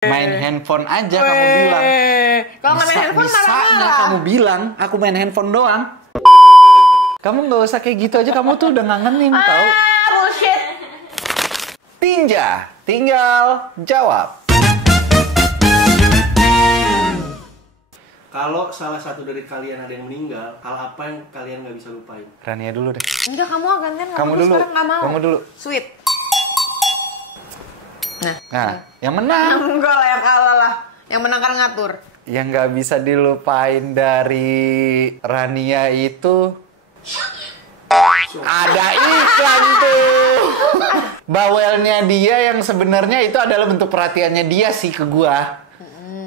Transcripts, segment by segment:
Main handphone aja kamu bilang. Kalau nggak main handphone marah-marah. Kamu bilang aku main handphone doang. Kamu nggak usah kayak gitu aja, kamu tuh udah ngangenin tau. Bullshit. Tinja, tinggal jawab. Kalau salah satu dari kalian ada yang meninggal, hal apa yang kalian nggak bisa lupain? Rania dulu deh. Enggak, kamu gantian. Kamu dulu. Sekarang nggak mau. Kamu dulu. Sweet. Nah, yang menang. Enggak lah, yang kalah lah. Yang menang kan ngatur. Yang nggak bisa dilupain dari Rania itu ada iklan tuh. Bawelnya dia yang sebenarnya itu adalah bentuk perhatiannya dia sih ke gua.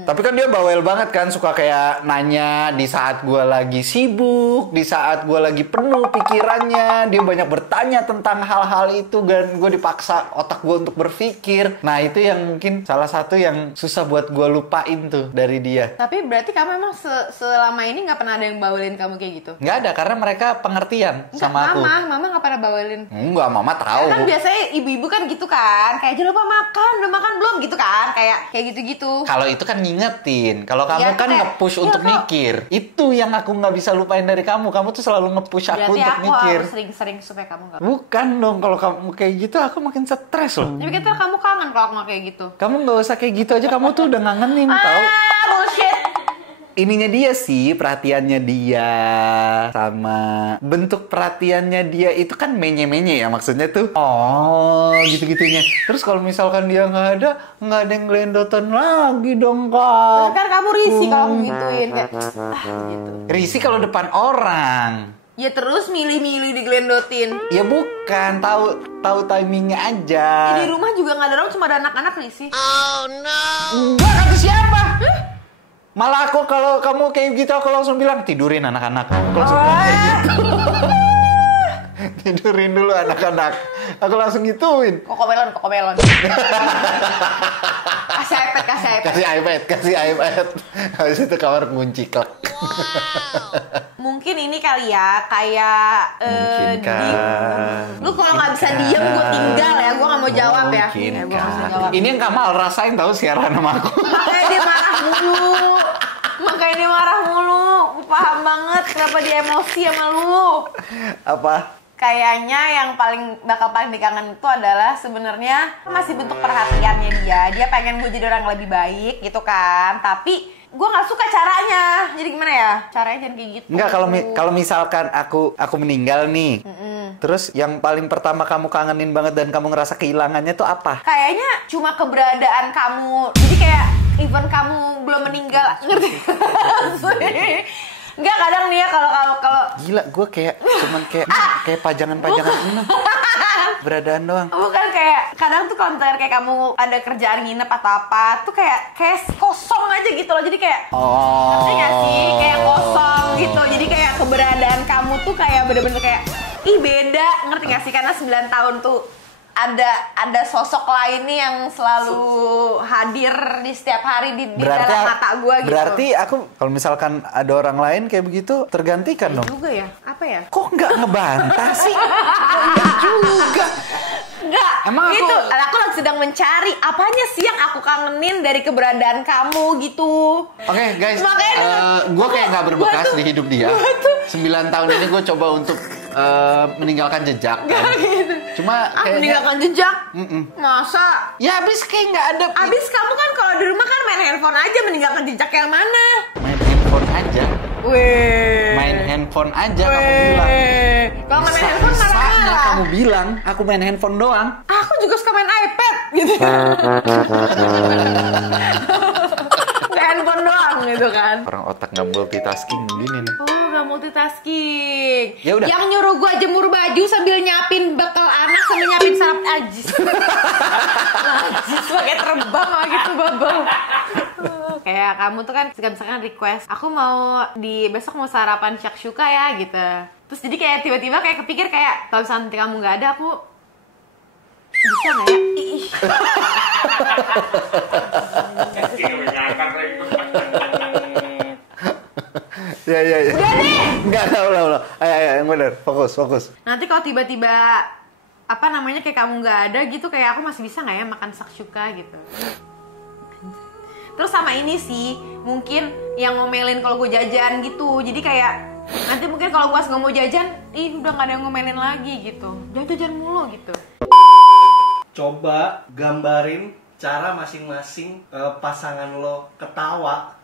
Tapi kan dia bawel banget kan, suka kayak nanya di saat gue lagi sibuk, di saat gue lagi penuh pikirannya. Dia banyak bertanya tentang hal-hal itu dan gue dipaksa otak gue untuk berpikir. Nah itu yang mungkin salah satu yang susah buat gue lupain tuh dari dia. Tapi berarti kamu emang selama ini nggak pernah ada yang bawelin kamu kayak gitu? Nggak ada, karena mereka pengertian sama aku. Mama nggak pernah bawelin. Enggak, mama tahu. Kan biasanya ibu-ibu kan gitu kan, kayak jangan lupa makan, udah makan belum gitu kan, kayak gitu-gitu. Kalau itu kan ngingetin, kalau kamu Ya, kan nge-push ya, untuk mikir. Itu yang aku nggak bisa lupain dari kamu. Kamu tuh selalu nge-push aku berarti untuk aku mikir. harus sering-sering supaya kamu nggak. Bukan dong, kalau kamu kayak gitu aku makin stres loh. Tapi kita kamu kangen kalau aku nggak kayak gitu. Kamu nggak usah kayak gitu aja, kamu tuh udah ngangenin tau. Bullshit. Ininya dia sih, perhatiannya dia sama bentuk perhatiannya dia itu kan menye-menye ya maksudnya tuh. Oh, gitu-gitunya. Terus kalau misalkan dia nggak ada yang gelendotan lagi dong kak. Kan kamu risih kalau aku gituin kayak gitu. Risih kalau depan orang. Ya terus milih-milih digelendotin. Ya bukan, tahu timingnya aja. Di rumah juga nggak ada orang, cuma ada anak-anak risih. Enggak, kata siapa? Malah aku kalau kamu kayak gitu aku langsung bilang tidurin anak-anak. Aku langsung bilang kayak gitu. Tidurin dulu anak-anak. Aku langsung gituin. Kokomelon. Kasih iPad. Habis itu kamar kunci klak. Mungkin ini kali ya, kayak Mungkin kan. lu kalau nggak bisa diem gue tinggal ya, gue nggak mau jawab ya. Mungkin Ya, gua nggak bisa kan. jawab. Ini yang Kamal rasain tahu siaran sama aku. Makanya dia marah mulu. Gue paham banget kenapa dia emosi sama lu. Apa? Kayaknya yang bakal paling dikangen itu adalah sebenarnya masih bentuk perhatiannya dia. Dia pengen gue jadi orang lebih baik gitu kan. Tapi gue nggak suka caranya. Jadi gimana ya? Caranya jangan kayak gitu. Enggak, kalau misalkan aku meninggal nih. Terus yang paling pertama kamu kangenin banget dan kamu ngerasa kehilangannya tuh apa? Kayaknya cuma keberadaan kamu. Jadi kayak even kamu belum meninggal, ngerti? Enggak, kadang nih ya kalau Gila, gue cuman kayak pajangan-pajangan ini. Beradaan doang. bukan kayak kadang tuh kalau misalnya kayak kamu ada kerjaan nginep atau apa tuh kayak kosong aja gitu loh. Jadi kayak ngerti gak sih? Kayak kosong gitu. Jadi kayak keberadaan kamu tuh kayak bener-bener kayak ih beda, ngerti gak sih? Karena 9 tahun tuh ada sosok lain nih yang selalu hadir di setiap hari di dalam mata gue gitu. Berarti aku kalau misalkan ada orang lain kayak begitu tergantikan dong. Juga ya? Apa ya? Kok nggak ngebantah sih? Iya juga. Enggak, Emang gitu. Aku lagi sedang mencari apanya sih yang aku kangenin dari keberadaan kamu gitu. Oke, guys, Makanya gue kayak nggak berbekas gua tuh- di hidup dia. 9 tahun ini gue coba untuk meninggalkan jejak kan. Gitu. Cuma kayaknya Meninggalkan jejak? Masa? ya abis kayak nggak ada. Abis kamu kan kalau di rumah kan main handphone aja, meninggalkan jejak yang mana? Main handphone aja. Weh. Main handphone aja kamu bilang. Kalau nggak main handphone Bisa-bisanya marah-marah. kamu bilang aku main handphone doang. Aku juga suka main iPad gitu. Nggak handphone doang gitu kan. Orang otak nggak multitasking gini nih. Oh, gak multitasking. Ya udah. Yang nyuruh gua jemur baju sambil nyapin bekal anak sambil nyapin sarap ajis. Ajis pakai terbang lah gitu bubble. Kayak kamu tuh kan misalkan request, aku mau besok mau sarapan shakshuka ya gitu. Terus jadi kayak tiba-tiba kayak kepikir kayak kalau misalnya nanti kamu nggak ada, aku bisa nggak ya? Ih. Ya. Udah deh. Enggak, udah. Ayo, yang bener. Fokus. Nanti kalau tiba-tiba apa namanya kayak kamu nggak ada gitu, kayak aku masih bisa nggak ya makan shakshuka gitu. Terus sama ini sih, mungkin yang ngomelin kalau gue jajan gitu. Jadi kayak nanti mungkin kalau gue nggak mau jajan, udah nggak ada yang ngomelin lagi gitu. Jangan jajan mulu gitu. Coba gambarin cara masing-masing pasangan lo ketawa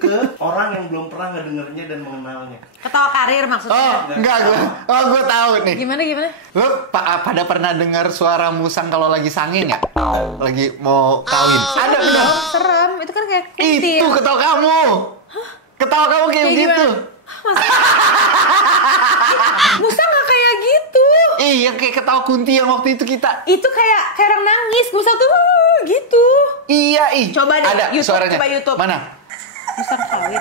ke orang yang belum pernah ngedengernya dan mengenalnya. Ketawa karir maksudnya. Enggak, gue tahu nih. Gimana? Lo pada pernah dengar suara musang kalau lagi sange nggak? Lagi mau kawin. Ada benar. Serem, itu kan kayak kuntil. Itu ketawa kamu. Ketawa kamu kayak gitu. Musa nggak kayak gitu. Iya, kayak ketawa kunti yang waktu itu kita. Itu kayak orang nangis. Musa tuh gitu. Iya, Coba deh, ada YouTube, suaranya. coba YouTube. Mana? Musa kawin.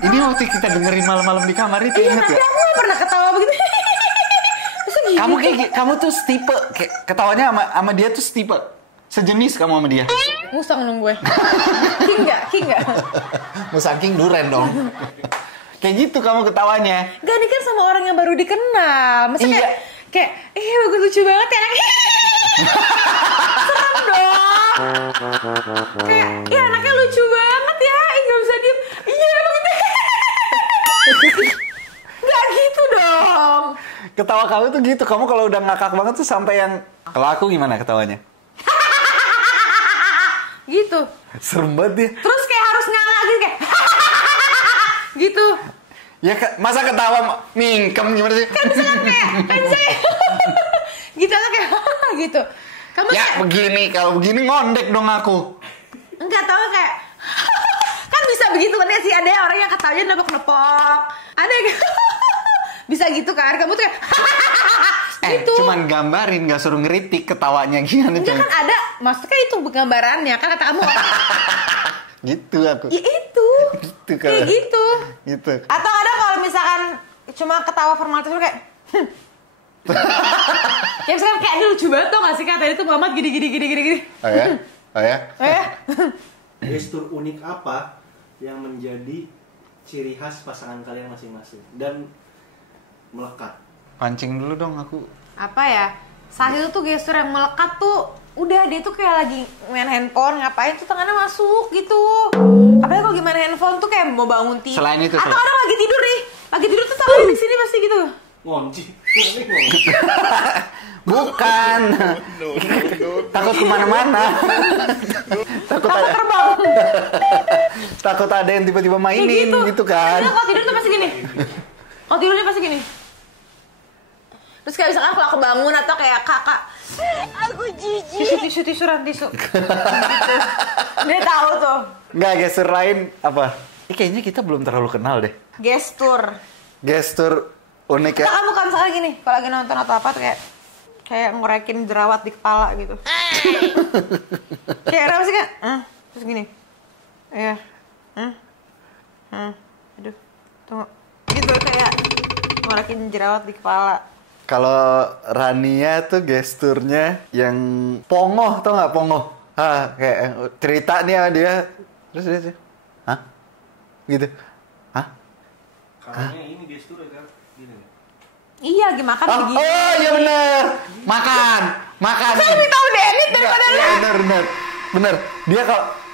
Ini waktu kita dengerin malam-malam di kamar itu, Iya, inget tapi gak? aku gak pernah ketawa begitu. Masa gitu? Kamu tuh setipe, kayak ketawanya sama dia tuh setipe. Sejenis kamu sama dia. Musang dong gue. King nggak? Musangking duren dong. Kayak gitu kamu ketawanya. Gak, ini kan sama orang yang baru dikenal. Masa Iya. kayak bagus, lucu banget ya. Serem dong. Kayak, anaknya lucu banget ya. Gak bisa diem. Iya, emang gitu. Gak gitu dong. Ketawa kamu tuh gitu. Kamu kalau udah ngakak banget tuh sampai yang... Kalau aku gimana ketawanya? Gitu. Serem banget dia. Terus kayak harus nganga gitu kayak gitu. Ya masa ketawa mingkem gimana sih? Kan saya gitu atau kayak gitu. Kamu Ya kayak, begini, kalau begini ngondek dong aku. enggak tahu kayak kan bisa begitu kan ya sih, ada orang yang ketawanya nepok-nepok. Ada yang bisa gitu kan. Kamu tuh kayak gitu. Cuman gambarin, gak suruh ngeritik ketawanya gimana. Enggak kan ada, maksudnya itu gambarannya kan kata kamu. Gitu aku. Ya itu. Gitu Kayak kalau. gitu. Gitu. Atau ada kalau misalkan cuma ketawa formality kayak kayak misalkan kayak ini lucu banget tuh gak sih, kata itu Muhammad gini. Oh ya? Oh ya? Gestur unik apa yang menjadi ciri khas pasangan kalian masing-masing dan melekat? Pancing dulu dong aku. Apa ya? Sahil tuh gestur yang melekat tuh, udah dia tuh kayak lagi main handphone, ngapain tuh tangannya masuk gitu. Apalagi kalau lagi main handphone tuh kayak mau bangun tidur. Selain itu, atau orang lagi tidur nih, lagi tidur tuh tangannya di sini pasti gitu. Ngonci. Bukan. Takut kemana-mana. Takut Takut ada, terbang. takut ada yang tiba-tiba mainin gitu kan. Nah, kalau tidur tuh pasti gini. Kalau tidurnya pasti gini. Terus kayak misalkan kalau aku bangun atau kayak kakak, aku jijik. Tisu. Gitu. Dia tahu tuh. Nggak, gestur lain apa? Kayaknya kita belum terlalu kenal deh. Gestur. Gestur unik ya. Nah, kamu kan misalkan gini, kalau lagi nonton atau apa tuh kayak ngorekin jerawat di kepala gitu. Kayak apa sih kan? Terus gini. Iya. Aduh. Tunggu. Gitu kayak ngorekin jerawat di kepala. Kalau Rania tuh gesturnya yang pongoh, tau nggak pongoh? Kayak cerita nih sama dia, terus dia, hah? Gitu, hah? Karena ini gestur kan gini nih. Iya, lagi makan begini. Oh iya bener, makan. Saya lebih tahu Denit daripada lu. Iya, bener. Dia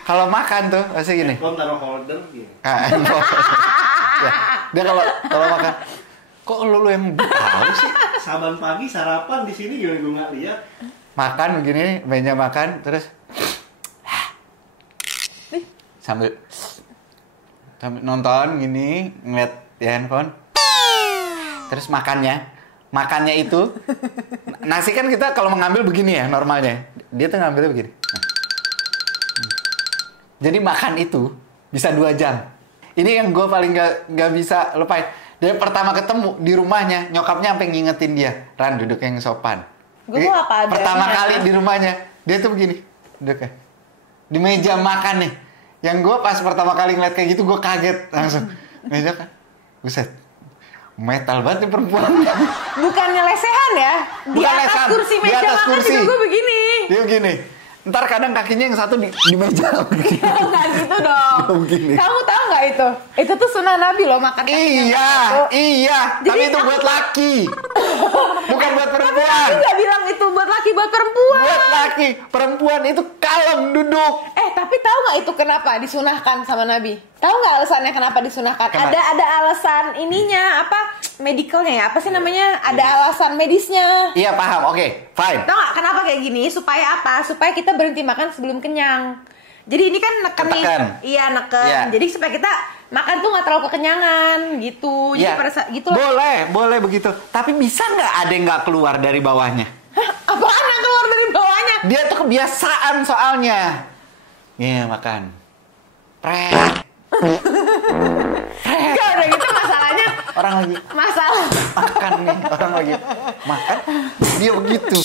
kalau makan tuh pasti gini. Lo taruh holder gini. Ya, dia kalau makan, kok lu yang tahu sih? Saban pagi sarapan di sini gimana gue nggak lihat. Makan begini, meja makan, terus sambil nonton gini, ngeliat di handphone. Terus makannya itu nasi kan kita kalau mengambil begini ya normalnya. Dia tuh ngambilnya begini. Jadi makan itu bisa 2 jam. Ini yang gue paling gak bisa lupain. Dari pertama ketemu di rumahnya, nyokapnya sampai ngingetin dia, Ran duduk yang sopan. Gue tuh apa adanya. Pertama kali di rumahnya, dia tuh begini, duduknya. Di meja makan nih. Yang gue pas pertama kali ngeliat kayak gitu, gue kaget langsung. Meja kan, buset. Metal banget nih perempuan. Bukannya lesehan ya? Di Bukan atas lesehan, kursi di meja atas makan kursi. juga gue begini. Dia begini. Ntar kadang kakinya yang satu di meja begini. Enggak gitu dong. Begini. Kamu tahu nggak itu? Itu tuh sunnah Nabi loh makan. Iya. Jadi Tapi itu buat laki. Bukan buat Tapi perempuan. Nabi nggak bilang itu buat laki, buat perempuan. Buat laki, perempuan itu kalem duduk. Tapi tahu nggak itu kenapa disunahkan sama Nabi? Tahu nggak alasannya kenapa disunahkan? Kenapa? Ada alasan ininya apa? Medicalnya ya? Apa sih namanya? Ada alasan medisnya. Iya paham, oke, fine. Tahu nggak kenapa kayak gini? Supaya apa? Supaya kita berhenti makan sebelum kenyang. Jadi ini kan neken nih. Ketekan. Iya neken. Iya. Jadi supaya kita makan tuh nggak terlalu kekenyangan gitu. Jadi Iya. pada saat gitu loh. Boleh begitu. Tapi bisa nggak ada yang nggak keluar dari bawahnya? Apaan yang keluar dari bawahnya? Dia tuh kebiasaan soalnya. Iya makan. Prek. Enggak udah gitu masalahnya. Orang lagi Masalah. makan nih, orang lagi makan, dia begitu.